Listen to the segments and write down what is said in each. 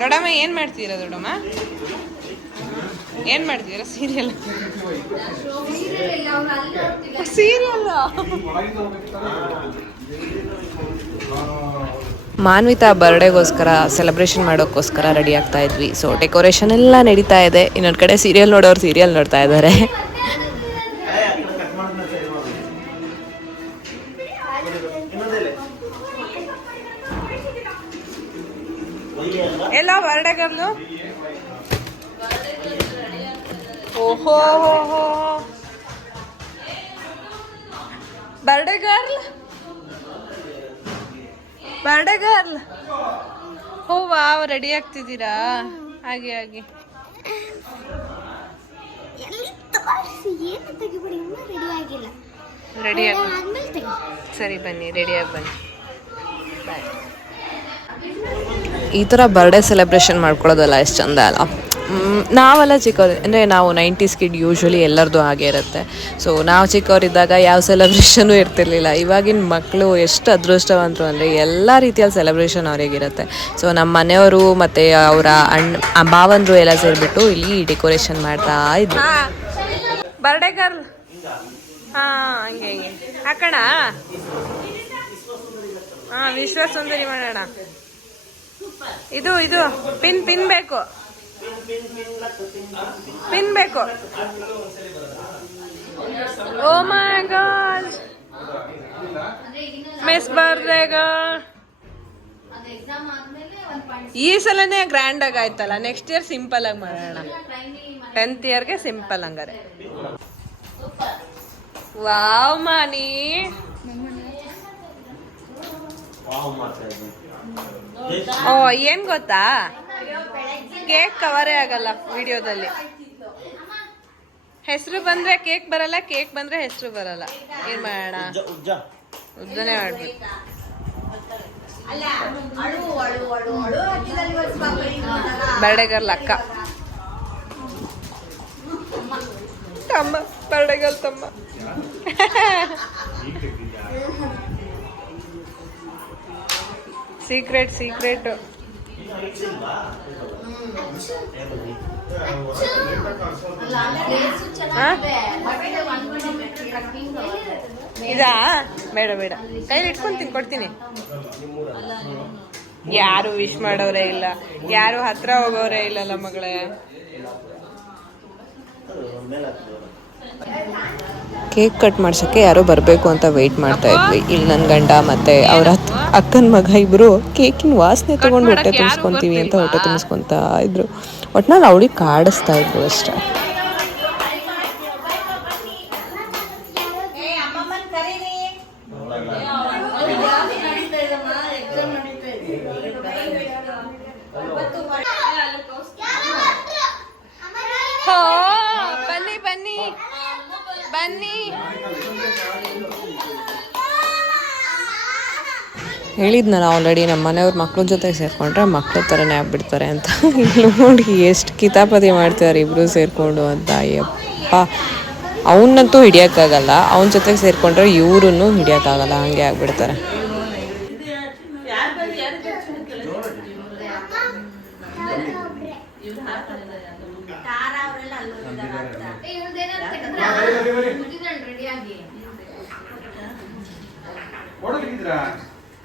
ದೊಡ್ಡಮ್ಮ ಏನು ಮಾಡ್ತೀರಾ ದೊಡಮ್ಮ ಏನು ಮಾಡ್ತೀರಾ ಸೀರಿಯಲ್ ಸೀರಿಯಲ್ ಮಾನ್ವಿತಾ ಬರ್ಡೇಗೋಸ್ಕರ ಸೆಲೆಬ್ರೇಷನ್ ಮಾಡೋಕ್ಕೋಸ್ಕರ ರೆಡಿ ಆಗ್ತಾ ಇದ್ವಿ. ಸೊ ಡೆಕೋರೇಷನ್ ಎಲ್ಲ ನಡೀತಾ ಇದೆ. ಇನ್ನೊಂದು ಕಡೆ ಸೀರಿಯಲ್ ನೋಡೋರು ಸೀರಿಯಲ್ ನೋಡ್ತಾ ಇದ್ದಾರೆ. ಎಲ್ಲ ಬರ್ಡೇ ಗರ್ಲು ಓಹೋ ಹೋ ಹೋ. Birthday girl birthday girl oh wow ready ಆಗ್ತಿದ್ದೀರಾ? ಹಾಗೆ ಹಾಗೆ. ರೆಡಿ ಆಗಿ ಸರಿ ಬನ್ನಿ ರೆಡಿಯಾಗಿ ಬನ್ನಿ. ಬಾಯ್ ಈ ಥರ ಬರ್ಡೇ ಸೆಲೆಬ್ರೇಷನ್ ಮಾಡ್ಕೊಳ್ಳೋದಲ್ಲ ಎಷ್ಟು ಚಂದ ಅಲ್ಲ. ನಾವೆಲ್ಲ ಚಿಕ್ಕವ್ರು, ಅಂದರೆ ನಾವು ನೈಂಟೀಸ್ ಕಿಡ್ ಯೂಶ್ವಲಿ ಎಲ್ಲರದು ಹಾಗೆ ಇರುತ್ತೆ. ಸೊ ನಾವು ಚಿಕ್ಕವರಿದ್ದಾಗ ಯಾವ ಸೆಲೆಬ್ರೇಷನು ಇರ್ತಿರ್ಲಿಲ್ಲ. ಇವಾಗಿನ ಮಕ್ಕಳು ಎಷ್ಟು ಅದೃಷ್ಟವಂತರು ಅಂದರೆ ಎಲ್ಲ ರೀತಿಯ ಸೆಲೆಬ್ರೇಷನ್ ಅವರಿಗಿರುತ್ತೆ ಸೊ ನಮ್ಮ ಮನೆಯವರು ಮತ್ತು ಅವರ ಅಣ್ಣ ಭಾವಂದರು ಎಲ್ಲ ಸೇರಿಬಿಟ್ಟು ಇಲ್ಲಿ ಡೆಕೋರೇಷನ್ ಮಾಡ್ತಾ ಇದ್ರು. ಬರ್ಡೇ ಗರ್ಲ್ ಹಾಂ, ಹಂಗೆ ಹಂಗೆ. ಹಾಂ ವಿಶ್ವ ಸುಂದರಿ ಮಾಡೋಣ. ಇದು ಇದು, ಪಿನ್ ಪಿನ್ ಬೇಕು. ಪಿನ್ ಬೇಕು. Oh my god. ಮಿಸ್ ಬರ್ದೇಗ. ಈ ಸಲನೇ ಗ್ರ್ಯಾಂಡ್ ಆಗಿ ಆಯ್ತಲ್ಲ ನೆಕ್ಸ್ಟ್ ಇಯರ್ ಸಿಂಪಲ್ ಆಗಿ ಮಾಡೋಣ. ಟೆಂತ್ ಇಯರ್ಗೆ ಸಿಂಪಲ್ ಹಂಗಾರೆ. ವಾವ್ ಮಾನಿ. ಓ, ಏನ್ ಗೊತ್ತಾ? ಕೇಕ್ ಕವರೇ ಆಗಲ್ಲ ವಿಡಿಯೋದಲ್ಲಿ. ಹೆಸರು ಬಂದ್ರೆ ಕೇಕ್ ಬರಲ್ಲ, ಕೇಕ್ ಬಂದ್ರೆ ಹೆಸರು ಬರಲ್ಲ. ಏನ್ ಮಾಡೋಣ? ಉದ್ದನೇ ಮಾಡ್ಬೇಕು. ಬರ್ಡೆಗರ್ಲ್ ಅಕ್ಕ. ತಮ್ಮ, ಬರ್ಡೆಗಲ್ ತಮ್ಮ. Secret secret. ಇದಾ? ಬೇಡ ಬೇಡ. ಕೈಲಿ ಇಟ್ಕೊಂತೀನಿ ಕೊಡ್ತೀನಿ. ಯಾರು ವಿಶ್ ಮಾಡೋರೇ ಇಲ್ಲ. ಯಾರು ಹತ್ರ ಹೋಗೋರೇ ಇಲ್ಲಲ್ಲ ಮಗಳೇ. ಕೇಕ್ ಕಟ್ ಮಾಡ್ಸೋಕ್ಕೆ ಯಾರೋ ಬರಬೇಕು ಅಂತ ವೆಯ್ಟ್ ಮಾಡ್ತಾ ಇದ್ವಿ. ಇಲ್ಲಿ ನನ್ನ ಗಂಡ ಮತ್ತೆ ಅವರ ಅಕ್ಕನ ಮಗ ಇಬ್ಬರು ಕೇಕಿನ ವಾಸನೆ ತೊಗೊಂಡು ಹೊಟ್ಟೆ ತುಂಬಿಸ್ಕೊತೀವಿ ಅಂತ ಹೊಟ್ಟೆ ತುಂಬಿಸ್ಕೊತಾ ಇದ್ರು. ಒಟ್ನಲ್ಲಿ ಅವಳಿಗೆ ಕಾಡಿಸ್ತಾ ಇದ್ರು ಅಷ್ಟೇ. ಹೇಳಿದ್ನಲ್ಲ ಆಲ್ರೆಡಿ ನಮ್ಮ ಮನೆಯವ್ರ ಮಕ್ಳ ಜೊತೆ ಸೇರ್ಕೊಂಡ್ರೆ ಮಕ್ಳ ಥರನೇ ಆಗ್ಬಿಡ್ತಾರೆ ಅಂತ. ಇಲ್ಲಿ ನೋಡಿ ಎಷ್ಟು ಕಿತಾಪತಿ ಮಾಡ್ತಿದ್ದಾರೆ ಇಬ್ರು ಸೇರಿಕೊಂಡು ಅಂತ. ಅಯ್ಯಪ್ಪ ಅವನ್ನಂತೂ ಹಿಡಿಯೋಕ್ಕಾಗಲ್ಲ. ಅವನ ಜೊತೆಗೆ ಸೇರ್ಕೊಂಡ್ರೆ ಇವ್ರನ್ನು ಹಿಡಿಯೋಕ್ಕಾಗಲ್ಲ. ಹಂಗೆ ಆಗ್ಬಿಡ್ತಾರೆ.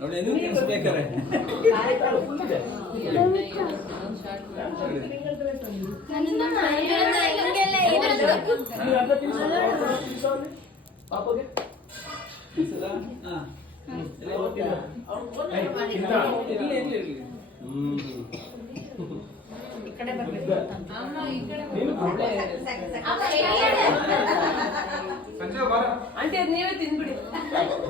ಅವಳೇನು ಕೆಲಸ ಬೇಕಾರೆ ಪಾಪಗೆ ಸದಾ ಹಾ ಇರ್ಲಿ ಇರ್ಲಿ ನೀನು ಆಂಟಿ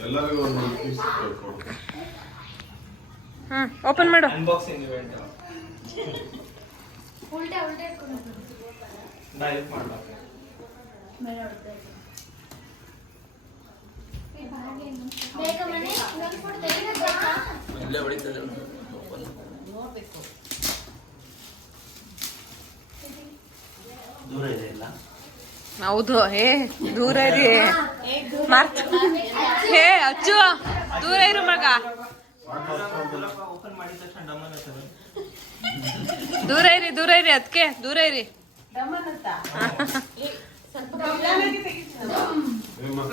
ಎಲ್ಲರಿಗೂ ಒಂದು ಪೀಸ್ ಕೊಡು ಹ್ಮ್ ಓಪನ್ ಮಾಡು ಅನ್ಬಾಕ್ಸಿಂಗ್ ಇವೆಂಟ್ ಡೈರೆಕ್ಟ್ ಮಾಡಲ್ಲ ಇಲ್ಲೇ ಹೊಡಿತದೆ ದೂರ ಇದೆ ಇಲ್ಲ ಹೌದು, ಹೇ, ದೂರ ಇರಿ. ಹೇ, ಅಚ್ಚು, ದೂರ ಇರು ಮಗ. ದೂರ ಇರಿ ದೂರ ಇರಿ ಅದಕ್ಕೆ ದೂರ ಇರಿ.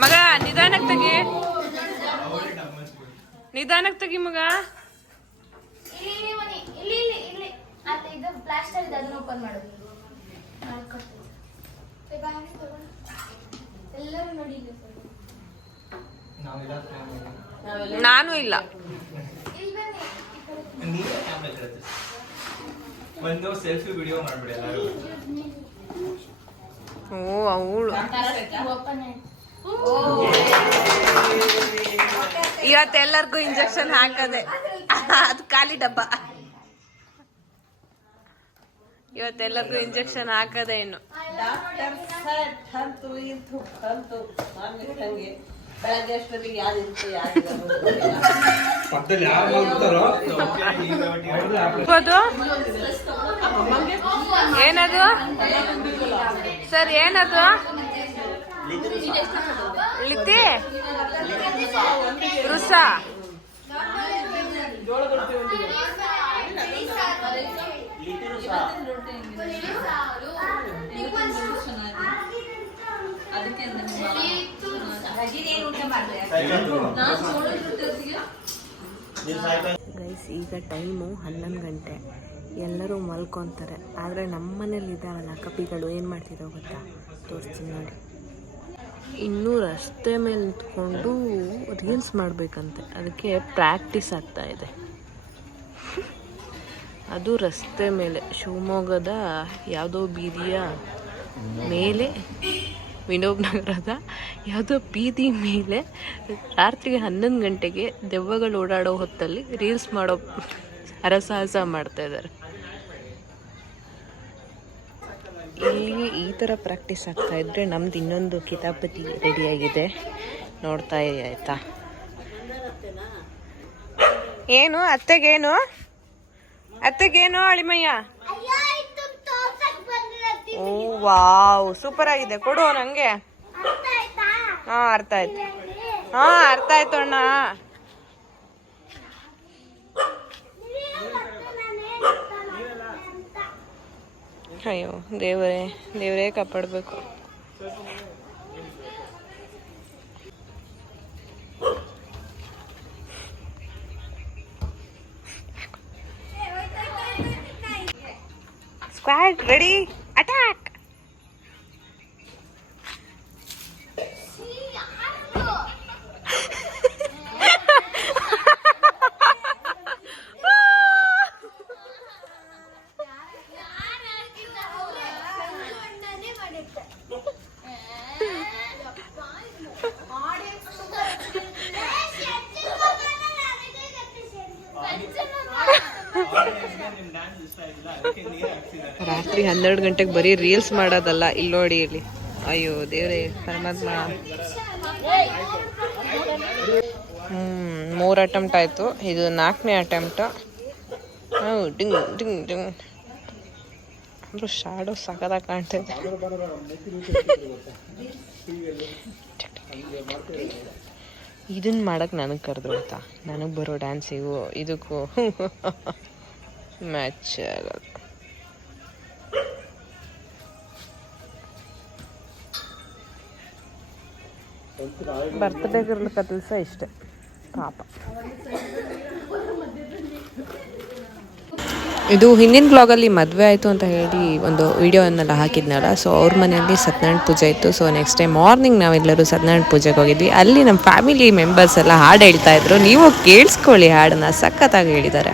ಮಗ, ನಿಧಾನಕ್ ತೆಗಿ. ನಿಧಾನಕ್ ತೆಗಿ ಮಗ. ಇಲ್ಲಿ ಇಲ್ಲಿ ಇಲ್ಲಿ ಇಲ್ಲಿ. ಇಲ್ಲಿ ಇಲ್ಲ ಇಲ್ಲಿ ಕ್ಯಾಮ್ರಾ ಇಲ್ಲ ಒಂದು ಸೆಲ್ಫಿ ವಿಡಿಯೋ ಮಾಡ್ಬಿಡಿ ಎಲ್ಲರೂ. ಓ ಅವಳು. ಓಪನ್ ಆಯ್ತು ಇವತ್ತೆಲ್ಲರಿಗೂ ಇಂಜೆಕ್ಷನ್ ಹಾಕದೆ. ಅದು ಖಾಲಿ ಡಬ್ಬ. ಇವತ್ತೆಲ್ಲರಿಗೂ ಇಂಜೆಕ್ಷನ್ ಹಾಕದೆ ಇನ್ನು. ಡಾಕ್ಟರ್ ಸರ್ ಹಂತು ಇಂತು ಅಂತು ಮಾಮಿಟ್ಟಂಗೆ ಬೆಳಗ್ಗೆ ಅಷ್ಟೊತ್ತಿಗೆ ಯಾರು ಇರುತ್ತೆ ಪಕ್ಕದಲ್ಲಿ ಯಾರು ಏನದು? ಸರ್ ಏನದು? ಲಿತಿ ರುಸ. ಗೈಸ್ ಈಗ ಟೈಮು ಹನ್ನೊಂದು ಗಂಟೆ. ಎಲ್ಲರೂ ಮಲ್ಕೊತಾರೆ. ಆದರೆ ನಮ್ಮ ಮನೇಲಿ ಇದ್ದಾವಲ್ಲ ಕಪಿಗಳು ಏನು ಮಾಡ್ತಿದ್ದಾವೆ ಗೊತ್ತಾ? ತೋರಿಸ್ತೀನಿ ನೋಡಿ. ಇನ್ನೂ ರಸ್ತೆ ಮೇಲೆ ನಿಂತ್ಕೊಂಡು ರೀಲ್ಸ್ ಮಾಡಬೇಕಂತೆ. ಅದಕ್ಕೆ ಪ್ರಾಕ್ಟೀಸ್ ಆಗ್ತಾ ಇದೆ. ಅದು ರಸ್ತೆ ಮೇಲೆ. ಶಿವಮೊಗ್ಗದ ಯಾವುದೋ ಬೀದಿಯ ಮೇಲೆ ವಿನೋಬ್ ನಗರದ ಯಾವುದೋ ಬೀದಿ ಮೇಲೆ ರಾತ್ರಿ ಹನ್ನೊಂದು ಗಂಟೆಗೆ ದೆವ್ವಗಳು ಓಡಾಡೋ ಹೊತ್ತಲ್ಲಿ ರೀಲ್ಸ್ ಮಾಡೋ ಹರಸಾಹಸ ಮಾಡ್ತಾ ಇದ್ದಾರೆ. ಇಲ್ಲಿ ಈ ಥರ ಪ್ರಾಕ್ಟೀಸ್ ಆಗ್ತಾ ಇದ್ರೆ ನಮ್ದು ಇನ್ನೊಂದು ಕಿತಾಪತಿ ರೆಡಿಯಾಗಿದೆ ನೋಡ್ತಾ ಇದೆ ಆಯ್ತಾ? ಏನು? ಅತ್ತೆಗೇನು? ಅತ್ತೆಗೇನು, ಅಳಿಮಯ್ಯ ಅಯ್ಯೋ ಇದು ತೋರ್ಸಕ್ ಬಂದಿರತ್ತಿ ಓ, ವಾವ್ ಸೂಪರ್ ಆಗಿದೆ. ಕೊಡು ನಂಗೆ. ಅರ್ಥ ಹಾ, ಅರ್ಥ ಆಯ್ತು. ಹಾ, ಅರ್ಥ ಆಯ್ತು ಅಣ್ಣ. ಅಯ್ಯೋ, ದೇವರೇ ದೇವರೇ ಕಾಪಾಡಬೇಕು. ಸ್ಕ್ವಾಡ್ ರೆಡಿ ರಾತ್ರಿ ಹನ್ನೆರಡು ಗಂಟೆಗೆ ಬರೀ ರೀಲ್ಸ್ ಮಾಡೋದಲ್ಲ, ಇಲ್ಲಿ ನೋಡಿ ಇಲ್ಲಿ. ಅಯ್ಯೋ, ದೇವ್ರೇ, ಪರಮಾತ್ಮ. ಹ್ಮ್, ಮೂರು ಅಟೆಂಪ್ಟ್ ಆಯಿತು. ಇದು ನಾಲ್ಕನೇ ಅಟೆಂಪ್ಟ್ ಡಿಂಗ್ ಡಿಂಗ್ ಡಿಂಗ್. ಅಂದ್ರೆ ಶಾಡೋ ಸಖತ್ತಾಗಿ ಕಾಣ್ತೈತೆ ಇದನ್ನ ಮಾಡಕ್ಕೆ ನನಗೆ ಕರೆದ್ರು ಆಯ್ತಾ ನನಗೆ ಬರೋ ಡ್ಯಾನ್ಸಿಗೂ ಇದಕ್ಕೂ. ಮ್ಯಾಚ್ ಆಗಲ್ಲ ಬರ್ತ್ಡೇ ಗರ್ಲ್ ಸಹ ಇಷ್ಟೆ ಪಾಪ ಇದು ಹಿಂದಿನ ಬ್ಲಾಗಲ್ಲಿ ಮದುವೆ ಆಯಿತು ಅಂತ ಹೇಳಿ ಒಂದು ವಿಡಿಯೋವನ್ನೆಲ್ಲ ಹಾಕಿದ್ನಲ್ಲ. ಸೊ ಅವ್ರ ಮನೆಯಲ್ಲಿ ಸತ್ಯನಾರಾಯಣ ಪೂಜೆ ಇತ್ತು. ಸೊ ನೆಕ್ಸ್ಟ್ ಡೇ ಮಾರ್ನಿಂಗ್ ನಾವೆಲ್ಲರೂ ಸತ್ಯನಾರಾಯಣ ಪೂಜೆಗೆ ಹೋಗಿದ್ವಿ. ಅಲ್ಲಿ ನಮ್ಮ ಫ್ಯಾಮಿಲಿ ಮೆಂಬರ್ಸ್ ಎಲ್ಲ ಹಾಡು ಹೇಳ್ತಾ ಇದ್ರು. ನೀವು ಕೇಳಿಸ್ಕೊಳ್ಳಿ ಹಾಡನ್ನ ಸಖತ್ತಾಗಿ ಹೇಳಿದ್ದಾರೆ.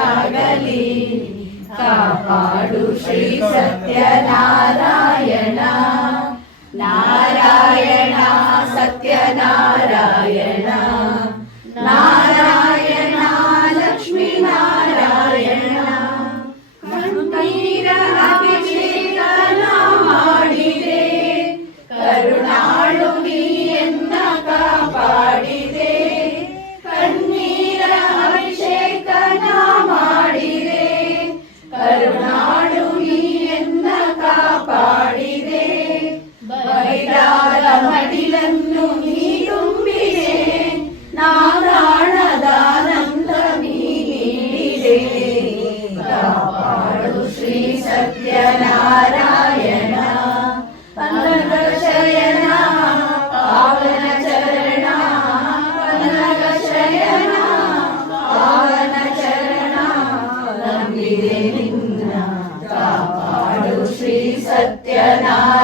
ಆಗಲಿ ಕಾಪಾಡು ಶ್ರೀ ಸತ್ಯನಾರಾಯಣ ನಾರಾಯಣ ಸತ್ಯನಾರಾಯಣ ನಾರಾಯಣ സത്യനാരായണ.